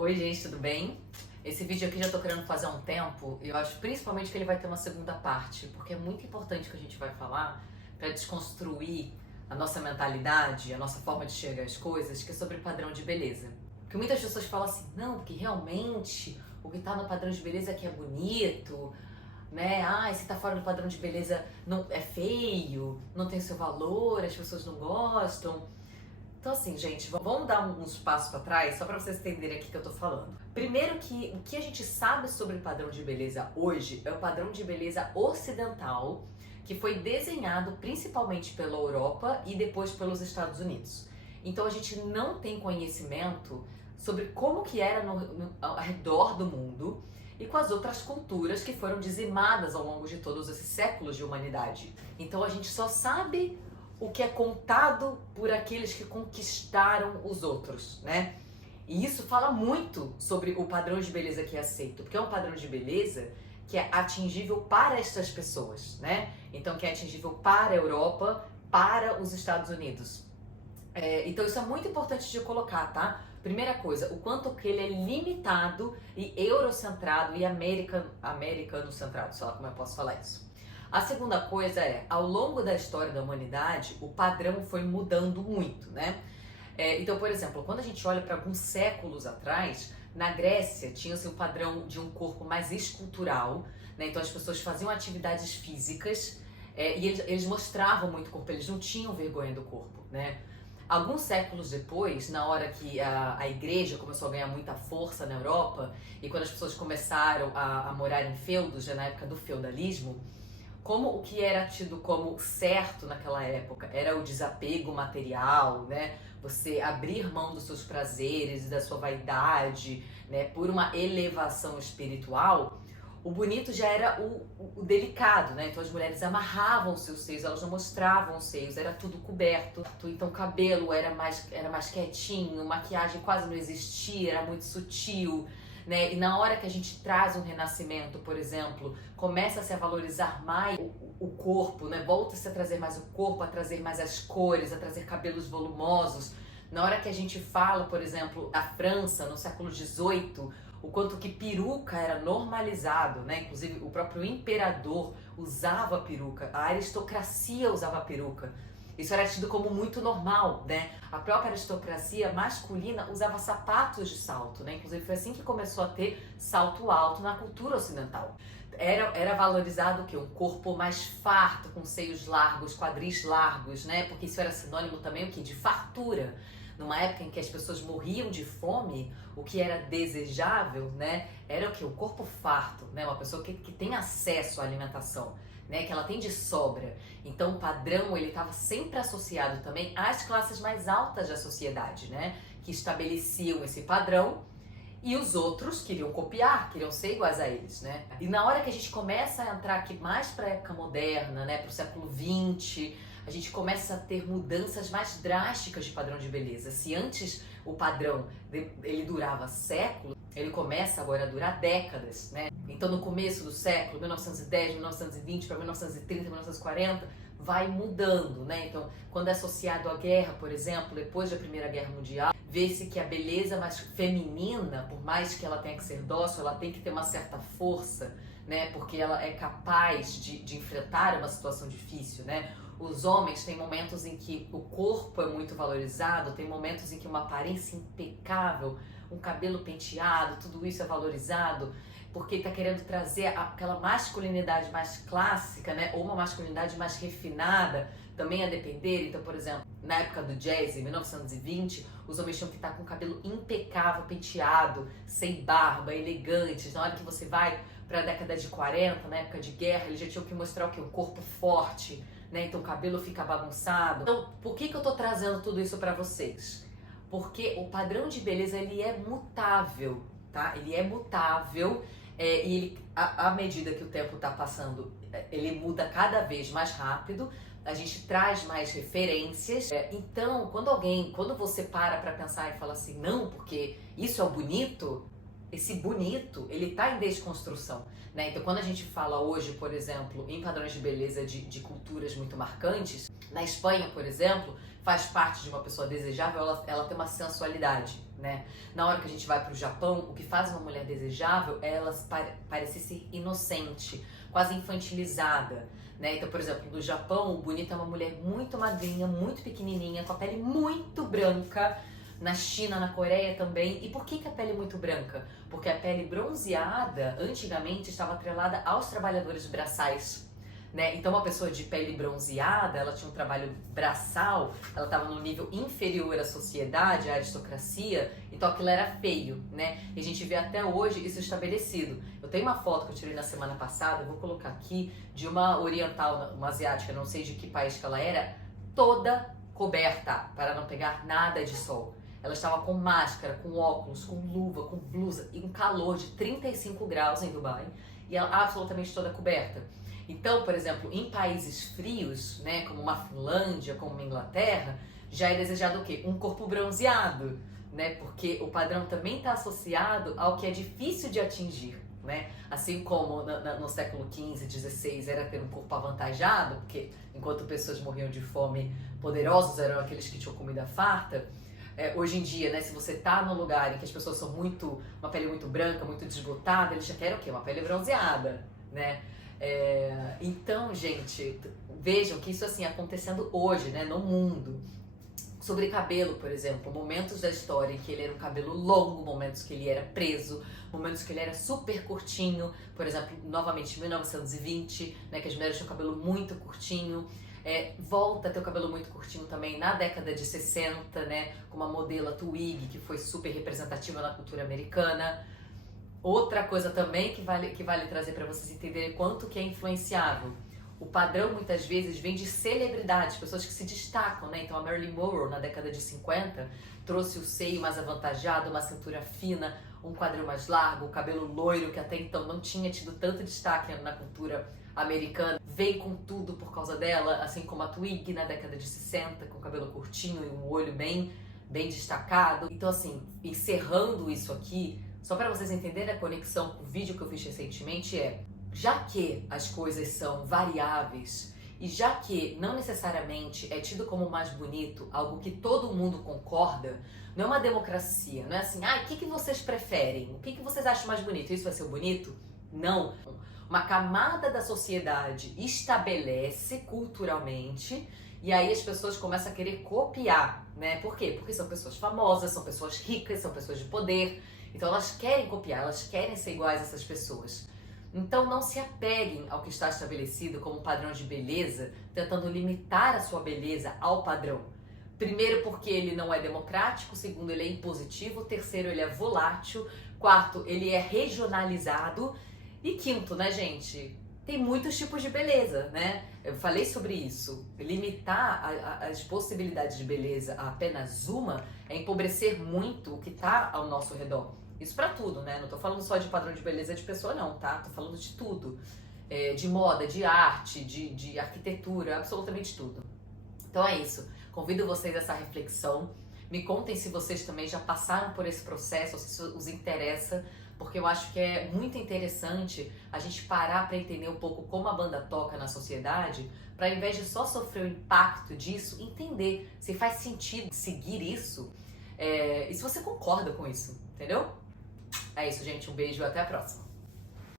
Oi gente, tudo bem? Esse vídeo aqui já tô querendo fazer há um tempo e eu acho principalmente que ele vai ter uma segunda parte, porque é muito importante o que a gente vai falar para desconstruir a nossa mentalidade, a nossa forma de enxergar as coisas, que é sobre padrão de beleza. Porque muitas pessoas falam assim, não, porque realmente o que tá no padrão de beleza é que é bonito, né? Ah, se tá fora do padrão de beleza não é feio, não tem seu valor, as pessoas não gostam. Então assim, gente, vamos dar uns passos para trás só para vocês entenderem aqui o que eu tô falando. Primeiro que o que a gente sabe sobre o padrão de beleza hoje é o padrão de beleza ocidental, que foi desenhado principalmente pela Europa e depois pelos Estados Unidos. Então a gente não tem conhecimento sobre como que era ao redor do mundo e com as outras culturas que foram dizimadas ao longo de todos esses séculos de humanidade. Então a gente só sabe o que é contado por aqueles que conquistaram os outros, né? E isso fala muito sobre o padrão de beleza que é aceito, porque é um padrão de beleza que é atingível para estas pessoas, né? Então, que é atingível para a Europa, para os Estados Unidos. Então, isso é muito importante de colocar, tá? Primeira coisa, o quanto que ele é limitado e eurocentrado e americano-centrado, sei lá como eu posso falar isso. A segunda coisa é, ao longo da história da humanidade, o padrão foi mudando muito, né? Então, por exemplo, quando a gente olha para alguns séculos atrás, na Grécia tinha-se o padrão de um corpo mais escultural, né? Então as pessoas faziam atividades físicas e eles mostravam muito o corpo, eles não tinham vergonha do corpo, né? Alguns séculos depois, na hora que a igreja começou a ganhar muita força na Europa e quando as pessoas começaram a morar em feudos, já na época do feudalismo, como o que era tido como certo naquela época era o desapego material, né? Você abrir mão dos seus prazeres e da sua vaidade, né? Por uma elevação espiritual, o bonito já era o delicado, né? Então as mulheres amarravam os seus seios, elas não mostravam os seios, era tudo coberto. Então o cabelo era mais quietinho, maquiagem quase não existia, era muito sutil. Né? E na hora que a gente traz um renascimento, por exemplo, começa-se a valorizar mais o corpo, né? Volta-se a trazer mais o corpo, a trazer mais as cores, a trazer cabelos volumosos. Na hora que a gente fala, por exemplo, da França, no século XVIII, o quanto que peruca era normalizado, né? Inclusive o próprio imperador usava peruca, a aristocracia usava peruca. Isso era tido como muito normal, né? A própria aristocracia masculina usava sapatos de salto, né? Inclusive foi assim que começou a ter salto alto na cultura ocidental. Era valorizado o quê? Um corpo mais farto, com seios largos, quadris largos, né? Porque isso era sinônimo também o quê? De fartura. Numa época em que as pessoas morriam de fome, o que era desejável, né? Era o quê? O corpo farto, né? Uma pessoa que tem acesso à alimentação. Né, que ela tem de sobra. Então o padrão ele estava sempre associado também às classes mais altas da sociedade, né, que estabeleciam esse padrão e os outros queriam copiar, queriam ser iguais a eles, né? E na hora que a gente começa a entrar aqui mais para a época moderna, né, para o século XX, a gente começa a ter mudanças mais drásticas de padrão de beleza. Se antes o padrão ele durava séculos, ele começa agora a durar décadas, né? Então no começo do século, 1910, 1920 para 1930, 1940, vai mudando, né? Então quando é associado à guerra, por exemplo, depois da Primeira Guerra Mundial, vê-se que a beleza mais feminina, por mais que ela tenha que ser dócil, ela tem que ter uma certa força, né? Porque ela é capaz de enfrentar uma situação difícil, né? Os homens têm momentos em que o corpo é muito valorizado, tem momentos em que uma aparência impecável, um cabelo penteado, tudo isso é valorizado, porque está querendo trazer aquela masculinidade mais clássica, né? Ou uma masculinidade mais refinada, também a depender. Então, por exemplo, na época do jazz, em 1920, os homens tinham que estar com o cabelo impecável, penteado, sem barba, elegantes. Na hora que você vai para a década de 40, na época de guerra, eles já tinham que mostrar o quê? Um corpo forte, né? Então o cabelo fica bagunçado. Então, por que eu tô trazendo tudo isso para vocês? Porque o padrão de beleza, ele é mutável, tá? Ele é mutável e ele, à medida que o tempo tá passando, ele muda cada vez mais rápido, a gente traz mais referências. Então, quando você para pensar e fala assim, não, porque isso é o bonito, esse bonito, ele tá em desconstrução, né? Então, quando a gente fala hoje, por exemplo, em padrões de beleza de culturas muito marcantes, na Espanha, por exemplo, faz parte de uma pessoa desejável, ela tem uma sensualidade, né? Na hora que a gente vai pro Japão, o que faz uma mulher desejável é ela parecer ser inocente, quase infantilizada, né? Então, por exemplo, no Japão, o bonito é uma mulher muito magrinha, muito pequenininha, com a pele muito branca. Na China, na Coreia também. E por que a pele é muito branca? Porque a pele bronzeada, antigamente, estava atrelada aos trabalhadores braçais, né? Então, uma pessoa de pele bronzeada, ela tinha um trabalho braçal, ela estava num nível inferior à sociedade, à aristocracia, então aquilo era feio, né? E a gente vê até hoje isso estabelecido. Eu tenho uma foto que eu tirei na semana passada, eu vou colocar aqui, de uma oriental, uma asiática, não sei de que país que ela era, toda coberta, para não pegar nada de sol. Ela estava com máscara, com óculos, com luva, com blusa e um calor de 35 graus em Dubai e ela absolutamente toda coberta. Então, por exemplo, em países frios, né, como uma Finlândia, como uma Inglaterra, já é desejado o quê? Um corpo bronzeado, né? Porque o padrão também está associado ao que é difícil de atingir, né? Assim como no século XV, XVI era ter um corpo avantajado, porque enquanto pessoas morriam de fome, poderosos eram aqueles que tinham comida farta. Hoje em dia, né, se você tá num lugar em que as pessoas são uma pele muito branca, muito desbotada, eles já querem o quê? Uma pele bronzeada, né? Então, gente, vejam que isso assim acontecendo hoje, né, no mundo. Sobre cabelo, por exemplo, momentos da história em que ele era um cabelo longo, momentos que ele era preso, momentos que ele era super curtinho, por exemplo, novamente em 1920, né, que as mulheres tinham cabelo muito curtinho. Volta a ter o cabelo muito curtinho também na década de 60, né, com uma modelo Twiggy, que foi super representativa na cultura americana. Outra coisa também que vale trazer para vocês entenderem quanto que é influenciável. O padrão muitas vezes vem de celebridades, pessoas que se destacam, né? Então a Marilyn Monroe na década de 50 trouxe o seio mais avantajado, uma cintura fina, um quadril mais largo, o cabelo loiro que até então não tinha tido tanto destaque na cultura americana, veio com tudo por causa dela, assim como a Twiggy na década de 60, com o cabelo curtinho e um olho bem destacado. Então assim, encerrando isso aqui, só para vocês entenderem a conexão com o vídeo que eu fiz recentemente já que as coisas são variáveis e já que não necessariamente é tido como mais bonito algo que todo mundo concorda, não é uma democracia, não é assim, o que vocês preferem? O que vocês acham mais bonito? Isso vai ser o bonito? Não. Uma camada da sociedade estabelece culturalmente e aí as pessoas começam a querer copiar, né? Por quê? Porque são pessoas famosas, são pessoas ricas, são pessoas de poder, então elas querem copiar, elas querem ser iguais a essas pessoas. Então não se apeguem ao que está estabelecido como padrão de beleza, tentando limitar a sua beleza ao padrão. Primeiro, porque ele não é democrático. Segundo, ele é impositivo. Terceiro, ele é volátil. Quarto, ele é regionalizado. E quinto, né, gente? Tem muitos tipos de beleza, né? Eu falei sobre isso. Limitar as possibilidades de beleza a apenas uma é empobrecer muito o que está ao nosso redor. Isso pra tudo, né? Não tô falando só de padrão de beleza de pessoa, não, tá? Tô falando de tudo. De moda, de arte, de arquitetura, absolutamente tudo. Então é isso. Convido vocês a essa reflexão. Me contem se vocês também já passaram por esse processo, ou se isso os interessa, porque eu acho que é muito interessante a gente parar para entender um pouco como a banda toca na sociedade, para ao invés de só sofrer o impacto disso, entender se faz sentido seguir isso e se você concorda com isso, entendeu? É isso, gente. Um beijo e até a próxima.